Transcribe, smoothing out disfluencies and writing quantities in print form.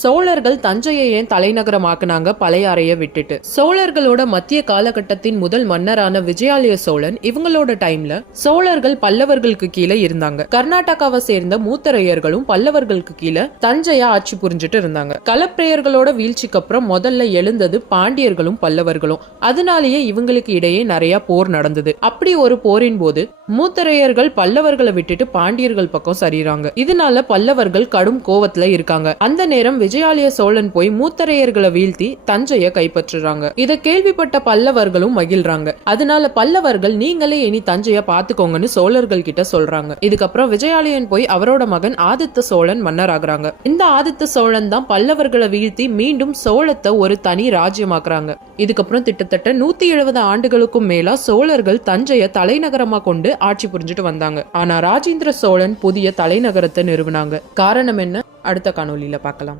சோழர்கள் தஞ்சையை ஏன் தலைநகரமாக்குனாங்க பழையாறைய விட்டுட்டு? சோழர்களோட மத்திய காலகட்டத்தின் முதல் மன்னரான விஜயாலய சோழன் இவங்களோட டைம்ல சோழர்கள் பல்லவர்களுக்கு கீழே இருந்தாங்க. கர்நாடகாவை சேர்ந்த மூத்தரையர்களும் பல்லவர்களுக்கு கீழே தஞ்சைய ஆட்சி புரிஞ்சுட்டு இருந்தாங்க. களப்பிரயர்களோட வீழ்ச்சிக்கு அப்புறம் முதல்ல எழுந்தது பாண்டியர்களும் பல்லவர்களும். அதனாலேயே இவங்களுக்கு இடையே நிறைய போர் நடந்தது. அப்படி ஒரு போரின் போது மூத்தரையர்கள் பல்லவர்களை விட்டுட்டு பாண்டியர்கள் பக்கம் சரிறாங்க. இதனால பல்லவர்கள் கடும் கோவத்துல இருக்காங்க. அந்த நேரம் விஜயாலய சோழன் போய் மூத்தரையர்களை வீழ்த்தி தஞ்சையை கைப்பற்றுறாங்க. இதை கேள்விப்பட்ட பல்லவர்களும் மகிழ்றாங்க. அதனால பல்லவர்கள் நீங்களே இனி தஞ்சையை பாத்துக்கோங்கன்னு சோழர்கள் கிட்ட சொல்றாங்க. இதுக்கப்புறம் விஜயாலயன் போய் அவரோட மகன் ஆதித்த சோழன் மன்னராகிறாங்க. இந்த ஆதித்த சோழன் தான் பல்லவர்களை வீழ்த்தி மீண்டும் சோழத்தை ஒரு தனி ராஜ்யமாக்குறாங்க. இதுக்கப்புறம் கிட்டத்தட்ட 170 ஆண்டுகளுக்கும் மேலா சோழர்கள் தஞ்சையை தலைநகரமா கொண்டு ஆட்சி புரிஞ்சுட்டு வந்தாங்க. ஆனா ராஜேந்திர சோழன் புதிய தலைநகரத்தை நிறுவனாங்க. காரணம் என்ன? அடுத்த காணொலியில பார்க்கலாம்.